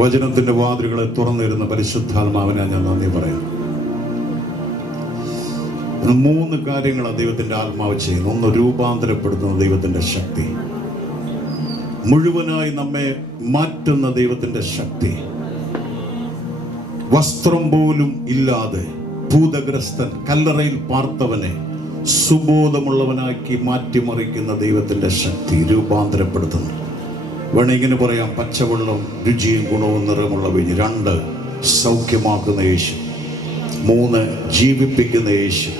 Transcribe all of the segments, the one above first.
വചനത്തിന്റെ വാതിലുകളെ തുറന്നിരുന്ന പരിശുദ്ധാത്മാവിനെ ഞാൻ നന്ദി പറയാം. 3 കാര്യങ്ങളാണ് ദൈവത്തിന്റെ ആത്മാവ് ചെയ്യുന്നത്. ഒന്ന്, രൂപാന്തരപ്പെടുത്തുന്ന ദൈവത്തിന്റെ ശക്തി, മുഴുവനായി നമ്മെ മാറ്റുന്ന ദൈവത്തിന്റെ ശക്തി, വസ്ത്രം പോലും ഇല്ലാതെ ഭൂതഗ്രസ്തൻ കല്ലറയിൽ പാർത്തവനെ സുബോധമുള്ളവനാക്കി മാറ്റിമറിക്കുന്ന ദൈവത്തിന്റെ ശക്തി രൂപാന്തരപ്പെടുത്തുന്നു. വേണം ഇങ്ങനെ പറയാം: പച്ചവെള്ളം രുചിയും ഗുണവും നിറമുള്ള വീഞ്ഞ്. 2, സൗഖ്യമാക്കുന്ന യേശു. 3, ജീവിപ്പിക്കുന്ന യേശു.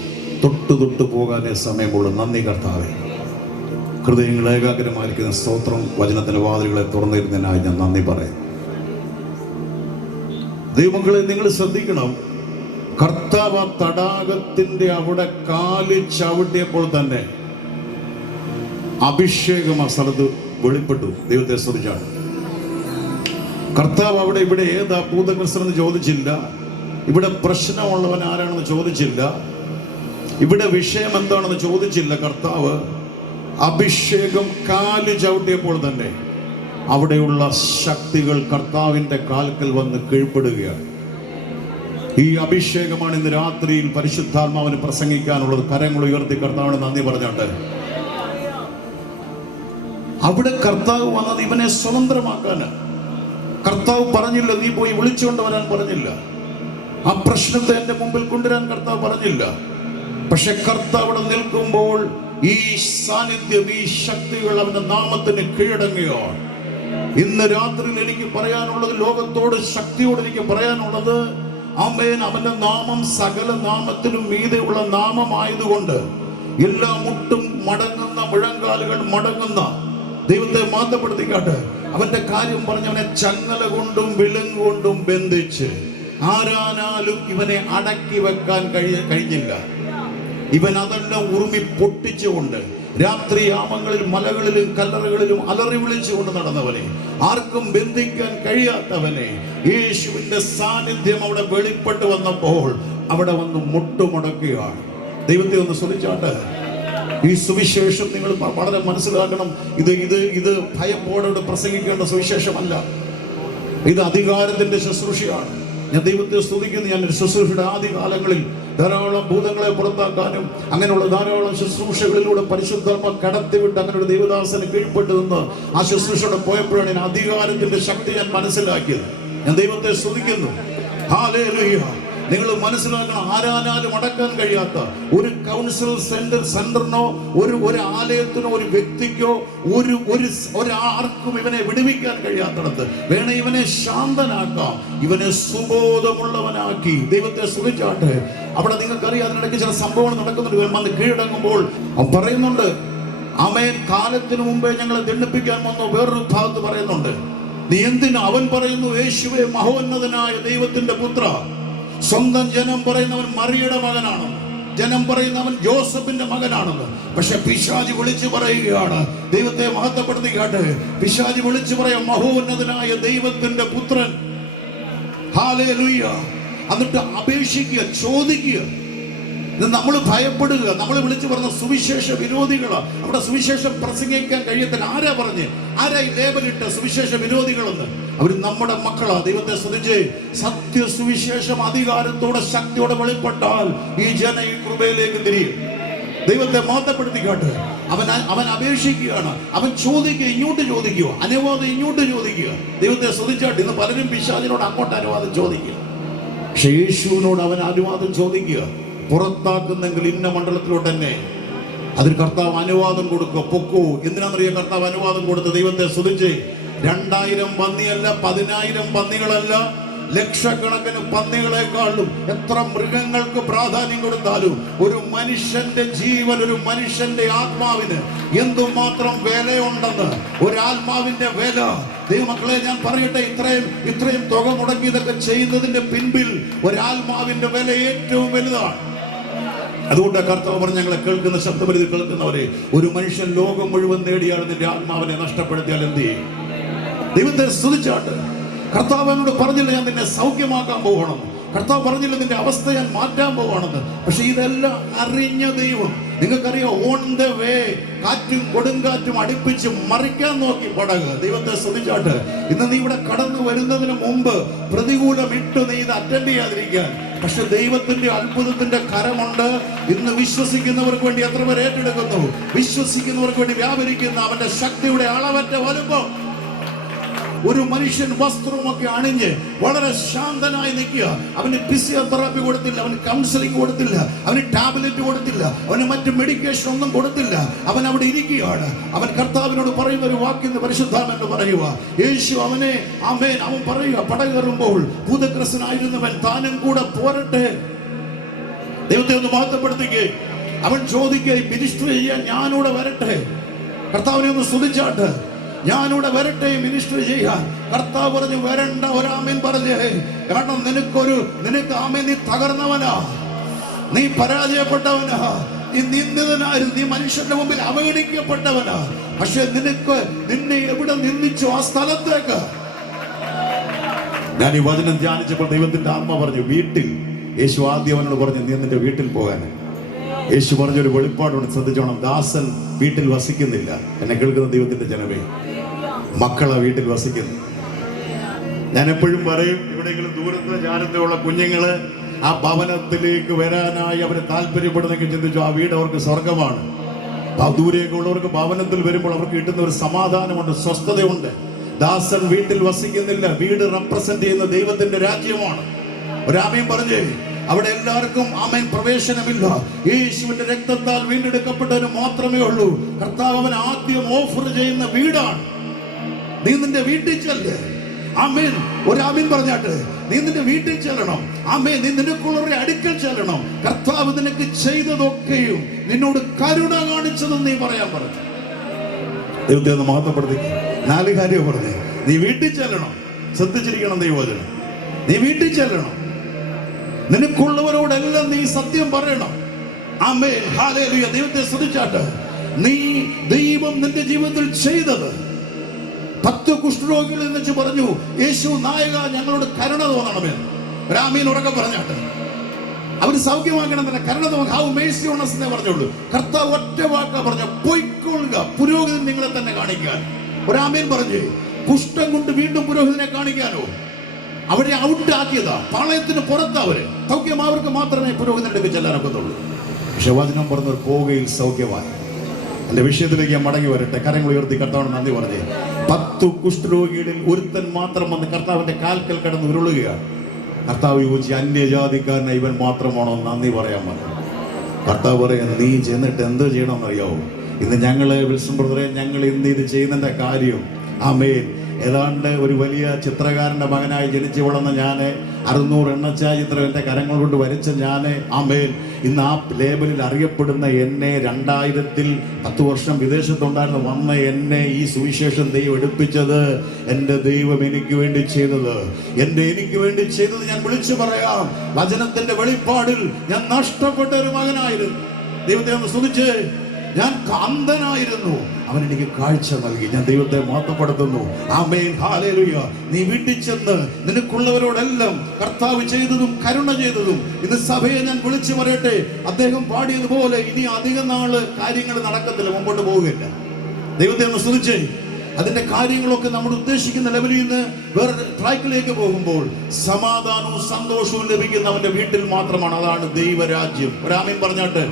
തൊട്ടു പോകാനേ സമയമുള്ളൂ. നന്ദി കർത്താവേ. ഹൃദയങ്ങൾ ഏകാഗ്രമായിരിക്കുന്ന സ്തോത്രം. വചനത്തിന്റെ വാതിലുകളെ തുറന്നിരുന്നതിനായി ഞാൻ നന്ദി പറയാം. ദൈവമക്കളെ, നിങ്ങൾ ശ്രദ്ധിക്കണം. കർത്താവ് ആ തടാകത്തിന്റെ അവിടെ കാല് ചവിട്ടിയപ്പോൾ തന്നെ അഭിഷേകം ആ സ്ഥലത്ത് വെളിപ്പെട്ടു. ദൈവത്തെ സ്തുതിച്ചാണ്. കർത്താവ് അവിടെ ഇവിടെ ഏതാ ഭൂതഗ്രസ്തനെന്ന് ചോദിച്ചില്ല. ഇവിടെ പ്രശ്നമുള്ളവൻ ആരാണെന്ന് ചോദിച്ചില്ല. ഇവിടെ വിഷയം എന്താണെന്ന് ചോദിച്ചില്ല. കർത്താവ് അഭിഷേകം കാല് ചവിട്ടിയപ്പോൾ തന്നെ അവിടെയുള്ള ശക്തികൾ കർത്താവിന്റെ കാൽക്കൽ വന്ന് കീഴ്പ്പെടുകയാണ്. ഈ അഭിഷേകമാണ് ഇന്ന് രാത്രിയിൽ പരിശുദ്ധാത്മാവിന് പ്രസംഗിക്കാനുള്ളത്. കരങ്ങൾ ഉയർത്തി കർത്താവിന് നന്ദി പറഞ്ഞാട്ടെ. അവിടെ കർത്താവ് വന്നത് ഇവനെ സ്വതന്ത്രമാക്കാന്. കർത്താവ് പറഞ്ഞില്ല നീ പോയി വിളിച്ചുകൊണ്ട് വരാൻ പറഞ്ഞില്ല. ആ പ്രശ്നത്തെ എന്റെ മുമ്പിൽ കൊണ്ടുവരാൻ കർത്താവ് പറഞ്ഞില്ല. പക്ഷെ കർത്താവ് അവിടെ നിൽക്കുമ്പോൾ ഈ സാന്നിധ്യം, ഈ ശക്തികൾ അവന്റെ നാമത്തിന് കീഴടങ്ങുകയാണ്. ഇന്ന് രാത്രിയിൽ എനിക്ക് പറയാനുള്ളത്, ലോകത്തോട് ശക്തിയോട് എനിക്ക് പറയാനുള്ളത്, ആമേൻ, അവന്റെ നാമം സകല നാമത്തിനും മീതെയുള്ള നാമമായതുകൊണ്ട് എല്ലാ മുട്ടും മടങ്ങുന്ന, മുഴങ്കാലുകൾ മടങ്ങുന്ന ദൈവത്തെ മാറ്റപ്പെടുത്തിക്കാട്ട് അവന്റെ കാര്യം പറഞ്ഞ് അവനെ ചങ്ങല കൊണ്ടും വിലങ്ങുകൊണ്ടും ബന്ധിച്ച് ആരാനാലും ഇവനെ അടക്കി വെക്കാൻ കഴിഞ്ഞില്ല. ഇവൻ അതെല്ലാം ഉറുമി പൊട്ടിച്ചുകൊണ്ട് രാത്രി യാമങ്ങളിൽ മലകളിലും കല്ലറകളിലും അലറി വിളിച്ചുകൊണ്ട് നടന്നവനെ, ആർക്കും ബന്ധിക്കാൻ കഴിയാത്തവനെ, യേശുവിന്റെ സാന്നിധ്യം അവിടെ വെളിപ്പെട്ട് വന്നപ്പോൾ അവിടെ വന്ന് മുട്ടുമുടക്കുകയാണ്. ദൈവത്തെ ഒന്ന് സ്തുതിച്ചാട്ടെ. ഈ സുവിശേഷം നിങ്ങൾ വളരെ മനസ്സിലാക്കണം. ഇത് ഭയപ്പോടെ പ്രസംഗിക്കേണ്ട സുവിശേഷമല്ല. ഇത് അധികാരത്തിന്റെ ശുശ്രൂഷയാണ്. ഞാൻ ദൈവത്തെ സ്തുതിക്കുന്നു. ഞാൻ ഒരു ശുശ്രൂഷയുടെ ആദ്യ കാലങ്ങളിൽ ധാരാളം ഭൂതങ്ങളെ പുറത്താക്കാനും അങ്ങനെയുള്ള ധാരാളം ശുശ്രൂഷകളിലൂടെ പരിശുദ്ധാത്മ കടത്തിവിട്ട് അങ്ങനെ ഒരു ദൈവദാസന് കീഴ്പ്പെട്ട് നിന്ന് ആ ശുശ്രൂഷയുടെ പോയപ്പോഴാണ് ഞാൻ അധികാരത്തിന്റെ ശക്തി ഞാൻ മനസ്സിലാക്കിയത്. ഞാൻ ദൈവത്തെ സ്തുതിക്കുന്നു. ഹല്ലേലൂയ. നിങ്ങൾ മനസ്സിലാക്കണം, ആരാനാലും അടക്കാൻ കഴിയാത്ത ഒരു കൗൺസിൽ സെന്ററിനോ ഒരു ആലയത്തിനോ ഒരു വ്യക്തിക്കോ ഒരാർക്കും ഇവനെ വിടുവിക്കാൻ കഴിയാത്തടത്ത് വേണേ ഇവനെ ശാന്തനാക്കാം, ഇവനെ സുബോധമുള്ളവനാക്കി. ദൈവത്തെ സ്തുതിച്ചാട്ടെ. അവിടെ നിങ്ങൾക്കറിയാം, അതിനിടയ്ക്ക് ചില സംഭവങ്ങൾ നടക്കുന്നുണ്ട്. വന്ന് കീഴടങ്ങുമ്പോൾ അവൻ പറയുന്നുണ്ട്, ആമേൻ, കാലത്തിന് മുമ്പേ ഞങ്ങളെ ദണ്ഡിപ്പിക്കാൻ വന്നു. വേറൊരു ഭാഗത്ത് പറയുന്നുണ്ട്, നീ എന്തിനാ? അവൻ പറയുന്നു, യേശുവേ, മഹോന്നതനായ ദൈവത്തിന്റെ പുത്ര. സ്വന്തം ജനം പറയുന്നവൻ മറിയയുടെ മകനാണെന്ന്, ജനം പറയുന്നവൻ ജോസഫിന്റെ മകനാണെന്ന്. പക്ഷെ പിശാചി വിളിച്ചു പറയുകയാണ്, ദൈവത്തെ മഹത്വപ്പെടുത്തിക്കാട്ട്. പിശാചി വിളിച്ചു പറയാം, മഹോന്നതനായ ദൈവത്തിന്റെ പുത്രൻ. ഹല്ലേലൂയ. എന്നിട്ട് അപേക്ഷിക്കുക, ചോദിക്കുക. നമ്മൾ ഭയപ്പെടുക. നമ്മൾ വിളിച്ചു പറഞ്ഞ സുവിശേഷ വിരോധികളാണ്. അവിടെ സുവിശേഷം പ്രസംഗിക്കാൻ കഴിയത്തില്ല. ആരായി ലേബലിട്ട് സുവിശേഷ വിരോധികളെന്ന്? അവർ നമ്മുടെ മക്കളാ. ദൈവത്തെ സ്തുതിച്ച്. സത്യസുവിശേഷം അധികാരത്തോടെ ശക്തിയോടെ വെളിപ്പെട്ടാൽ ഈ ജന ഈ കൃപയിലേക്ക് തിരിയും. ദൈവത്തെ മാറ്റപ്പെടുത്തിക്കാട്ട്. അവൻ അപേക്ഷിക്കുകയാണ്. അവൻ ചോദിക്കുക, ഇങ്ങോട്ട് ചോദിക്കുക, അനുവാദം ഇങ്ങോട്ട് ചോദിക്കുക. ദൈവത്തെ സ്തുതിച്ചാട്ട്. ഇന്ന് പലരും പിശാചിനോട് അങ്ങോട്ട് അനുവാദം ചോദിക്കുക. പക്ഷെ യേശുവിനോട് അവൻ അനുവാദം ചോദിക്കുക. പുറത്താക്കുന്നെങ്കിൽ ഇന്ന മണ്ഡലത്തിലോട്ട് തന്നെ അതിന് കർത്താവ് അനുവാദം കൊടുക്കുക. പൊക്കോ. എന്തിനാണെന്നറിയാം കർത്താവ് അനുവാദം കൊടുത്ത്? ദൈവത്തെ സ്തുതിച്ച്. 2000 പന്നിയല്ല, 10,000 പന്നികളല്ല, ലക്ഷക്കണക്കിന് പന്നികളെക്കാളും എത്ര മൃഗങ്ങൾക്ക് പ്രാധാന്യം കൊടുത്താലും ഒരു മനുഷ്യന്റെ ജീവൻ, ഒരു മനുഷ്യന്റെ ആത്മാവിന് എന്തുമാത്രം വിലയുണ്ടെന്ന്, ഒരാത്മാവിന്റെ വില. ദൈവമക്കളെ, ഞാൻ പറയട്ടെ, ഇത്രയും തുക മുടങ്ങി ഇതൊക്കെ ചെയ്യുന്നതിന്റെ പിൻപിൽ ഒരാത്മാവിന്റെ വില ഏറ്റവും വലുതാണ്. അതുകൊണ്ട് കർത്താവ് പറഞ്ഞ്, ഞങ്ങളെ കേൾക്കുന്ന ശബ്ദപരിധി കേൾക്കുന്നവരെ, ഒരു മനുഷ്യൻ ലോകം മുഴുവൻ നേടിയാൽ നിന്റെ ആത്മാവിനെ നഷ്ടപ്പെടുത്തിയാൽ എന്ത് ചെയ്യും? ദൈവത്തെ സ്തുതിച്ചാട്ട്. കർത്താവ് എന്നോട് പറഞ്ഞില്ല ഞാൻ നിന്നെ സൗഖ്യമാക്കാൻ പോകണം. കർത്താവ് പറഞ്ഞില്ല നിന്റെ അവസ്ഥ ഞാൻ മാറ്റാൻ പോവാണെന്ന്. പക്ഷെ ഇതെല്ലാം അറിഞ്ഞ ദൈവം നിങ്ങൾക്കറിയാം, ഓൺ ദ വേ കാറ്റും കൊടുങ്കാറ്റും അടുപ്പിച്ച് മറിക്കാൻ നോക്കി പടക്. ദൈവത്തെ ശ്രദ്ധിച്ചാട്ട് ഇന്ന് നീ ഇവിടെ കടന്നു വരുന്നതിന് മുമ്പ് പ്രതികൂലം ഇട്ട് നീ ഇത് അറ്റൻഡ് ചെയ്യാതിരിക്കാൻ. പക്ഷെ ദൈവത്തിന്റെ അത്ഭുതത്തിന്റെ കരമുണ്ട്. ഇന്ന് വിശ്വസിക്കുന്നവർക്ക് വേണ്ടി എത്ര പേർ ഏറ്റെടുക്കുന്നു? വിശ്വസിക്കുന്നവർക്ക് വേണ്ടി വ്യാപരിക്കുന്ന അവന്റെ ശക്തിയുടെ അളവറ്റ വലുപ്പം. ഒരു മനുഷ്യൻ വസ്ത്രമൊക്കെ അണിഞ്ഞ് വളരെ ശാന്തനായി നിൽക്കുക. അവന് ഫിസിയോതെറാപ്പി കൊടുത്തില്ല, അവന് കൗൺസിലിംഗ് കൊടുത്തില്ല, അവന് ടാബ്ലറ്റ് കൊടുത്തില്ല, അവന് മറ്റ് മെഡിക്കേഷൻ ഒന്നും കൊടുത്തില്ല. അവൻ അവിടെ ഇരിക്കുകയാണ്. അവൻ കർത്താവിനോട് പറയുന്ന ഒരു വാക്കിന്ന് പരിശുദ്ധാത്മാവ് പറയുക, യേശു അവനെ ആമേൻ അവൻ പറയുക, പടകേറുമ്പോൾ ഭൂതഗ്രസ്തനായിരുന്നവൻ താനും കൂടെ പോരട്ടെ. ദൈവത്തെ ഒന്ന് മഹത്വപ്പെടുത്തിക്കേ. അവൻ ചോദിക്കുക, മിനിസ്റ്റർ ചെയ്യാൻ ഞാനിവിടെ വരട്ടെ? കർത്താവിനെ ഒന്ന് സ്തുതിച്ചാട്ട്, ഞാനിവിടെ വരട്ടെ മിനിസ്റ്റർ ചെയ്യാൻ. കർത്താവ് പറഞ്ഞു വരണ്ട. ഒരാമേൻ പറഞ്ഞേ. കാരണം നിനക്ക് ആമേൻ, നീ തകർന്നവനാ, നീ പരാജയപ്പെട്ടവനാ, നീ നിന്ദിതനായിരുന്നു, നീ മനുഷ്യന്റെ മുമ്പിൽ അവഗണിക്കപ്പെട്ടവനാ. പക്ഷെ നിന്നെ എവിടെ നിന്ദിച്ചോ ആ സ്ഥലത്തേക്ക്. ഞാൻ ഈ വചനം ധ്യാനിച്ചപ്പോൾ ദൈവത്തിന്റെ ആത്മ പറഞ്ഞു, വീട്ടിൽ. യേശു ആദ്യം അവനോട് പറഞ്ഞു, നീ നിന്റെ വീട്ടിൽ പോകാൻ. യേശു പറഞ്ഞൊരു വെളിപ്പാടുണ്ട്, ശ്രദ്ധിച്ചോണം. ദാസൻ വീട്ടിൽ വസിക്കുന്നില്ല. എന്നെ കേൾക്കുന്ന ദൈവത്തിന്റെ ജനമേ, മക്കളെ വീട്ടിൽ വസിക്കുന്നു. ഞാൻ എപ്പോഴും പറയും, എവിടെയെങ്കിലും ദൂരത്ത് ചാരത്തിലുള്ള കുഞ്ഞുങ്ങള് ആ ഭവനത്തിലേക്ക് വരാനായി അവര് താല്പര്യപ്പെടുന്നെങ്കിൽ ചിന്തിച്ചു, ആ വീട് അവർക്ക് സ്വർഗമാണ്. ആ ദൂരേക്ക് ഉള്ളവർക്ക് ഭവനത്തിൽ വരുമ്പോൾ അവർക്ക് കിട്ടുന്ന ഒരു സമാധാനമുണ്ട്, സ്വസ്ഥതയുണ്ട്. ദാസൻ വീട്ടിൽ വസിക്കുന്നില്ല. വീട് റെപ്രസെന്റ് ചെയ്യുന്ന ദൈവത്തിന്റെ രാജ്യമാണ്. ഒരാമയും പറഞ്ഞേ, അവിടെ എല്ലാവർക്കും ആമേൻ പ്രവേശനമില്ല. യേശുവിന്റെ രക്തത്താൽ വീണ്ടെടുക്കപ്പെട്ടവന് മാത്രമേ ഉള്ളൂ. കർത്താവ് അവൻ ആദ്യം ഓഫർ ചെയ്യുന്ന വീടാണ്. നീ നിന്റെ വീട്ടിൽ ചെല്ല്. ആമേൻ. ഒരാമീൻ പറഞ്ഞാട്ട് നീ നിന്റെ വീട്ടിൽ ചെല്ലണം. ആമേൻ. നീ നിനക്കുള്ളവരുടെ അടുക്കൽ ചെല്ലണം. കർത്താവ് നിനക്ക് ചെയ്തതൊക്കെയും നിന്നോട് കരുണ കാണിച്ചതെന്ന് നീ പറയാൻ പറഞ്ഞു. ദൈവത്തെ ഒന്ന് മഹത്വപ്പെടുത്തി. 4 കാര്യം പറഞ്ഞേ. നീ വീട്ടിൽ ചെല്ലണം. ശ്രദ്ധിച്ചിരിക്കണം ദൈവവചനം. നീ വീട്ടിൽ ചെല്ലണം. നിനക്കുള്ളവരോടെല്ലാം നീ സത്യം പറയണം. ആമേൻ. ഹല്ലേലൂയ. ദൈവത്തെ സ്തുതിച്ചാട്ട്. നീ ദൈവം നിന്റെ ജീവിതത്തിൽ ചെയ്തത് 10 കുഷ്ഠരോഗികളിൽ വെച്ച് പറഞ്ഞു, യേശു നായക ഞങ്ങളോട് കരുണ തോന്നണമെന്ന്. രാമീൻ ഉറക്കെ പറഞ്ഞാട്ട് അവര് സൗഖ്യമാക്കണമെന്നല്ല, കരുണ തോന്നുക. ഹൗ മേഴ്സി ഓൺ us എന്നേ പറഞ്ഞുള്ളൂ. കർത്താവ് ഒറ്റ വാക്കാ പറഞ്ഞു, പൊയ്ക്കൊള്ളുക, പുരോഹിതൻ നിങ്ങളെ തന്നെ കാണിക്കാൻ. ഒരാമീൻ പറഞ്ഞു, കുഷ്ഠം കൊണ്ട് വീണ്ടും പുരോഹിതനെ കാണിക്കാനോ? അവരെ ഔട്ട് ആക്കിയതാ, പാളയത്തിന് പുറത്ത്. അവര് സൗഖ്യം അവർക്ക് മാത്രമേ പുരോഹിതന്റെ ചെല്ലാനൊക്കത്തുള്ളൂ. പക്ഷെ വചനം പറഞ്ഞവർ പോവുകയിൽ സൗഖ്യമായി. എന്റെ വിഷയത്തിലേക്ക് ഞാൻ മടങ്ങി വരട്ടെ. കരങ്ങൾ ഉയർത്തി കർത്താവിന് നന്ദി പറഞ്ഞേ. 10 കുഷ്ഠരോഗികളിൽ ഒരുത്തൻ മാത്രം വന്ന് കർത്താവിന്റെ കാൽക്കൽ കിടന്ന് ഉരുളുകയാണ്. കർത്താവ് ചോദിച്ചു, അന്യജാതിക്കാരനെ ഇവൻ മാത്രമാണോ നന്ദി പറയാൻ പറഞ്ഞു? കർത്താവ് പറയാൻ, നീ ചെന്നിട്ട് എന്ത് ചെയ്യണമെന്നറിയാവോ? ഇന്ന് ഞങ്ങള് വിൽസൺ ബ്രദറെ, ഞങ്ങൾ ഇന്ന് ഇത് ചെയ്യുന്നതിന്റെ കാര്യം ആമേൻ. ഏതാണ്ട് ഒരു വലിയ ചിത്രകാരന്റെ മകനായി ജനിച്ചു വളർന്ന ഞാന്, 600 എണ്ണച്ചാചിത്രം എൻ്റെ കരങ്ങൾ കൊണ്ട് വരച്ച ഞാന്, ആമേൻ, ഇന്ന് ആ ലേബലിൽ അറിയപ്പെടുന്ന എന്നെ, 2000-ൽ 10 വർഷം വിദേശത്തുണ്ടായിരുന്ന വന്ന എന്നെ ഈ സുവിശേഷം ദൈവം എടുപ്പിച്ചത്, എൻ്റെ ദൈവം എനിക്ക് വേണ്ടി ചെയ്തത്, എനിക്ക് വേണ്ടി ചെയ്തത് ഞാൻ വിളിച്ചു പറയാം. വചനത്തിന്റെ വെളിപ്പാടിൽ ഞാൻ നഷ്ടപ്പെട്ട ഒരു മകനായിരുന്നു. ദൈവത്തെ ഒന്ന് സ്തുതിച്ച്. ഞാൻ അന്ധനായിരുന്നു, അവൻ എനിക്ക് കാഴ്ച നൽകി. ഞാൻ ദൈവത്തെ മഹത്വപ്പെടുത്തുന്നു. ആമേൻ. ഹല്ലേലൂയ. നീ വീട്ടിൽ ചെന്ന് നിനക്കുള്ളവരോടെല്ലാം കർത്താവ് ചെയ്തതും കരുണ ചെയ്തതും ഇന്ന് സഭയെ ഞാൻ വിളിച്ചു പറയട്ടെ. അദ്ദേഹം പാടിയതുപോലെ ഇനി അധികം നാള് കാര്യങ്ങൾ നടക്കത്തില്ല, മുമ്പോട്ട് പോവുകയില്ല. ദൈവത്തെ ഒന്ന് സ്തുതിച്ചേ. അതിന്റെ കാര്യങ്ങളൊക്കെ നമ്മൾ ഉദ്ദേശിക്കുന്ന ലെവലിൽ നിന്ന് വേറെ ട്രാക്കിലേക്ക് പോകുമ്പോൾ സമാധാനവും സന്തോഷവും ലഭിക്കുന്ന അവന്റെ വീട്ടിൽ മാത്രമാണ്. അതാണ് ദൈവരാജ്യം. ഒരാമീൻ പറഞ്ഞാട്ട്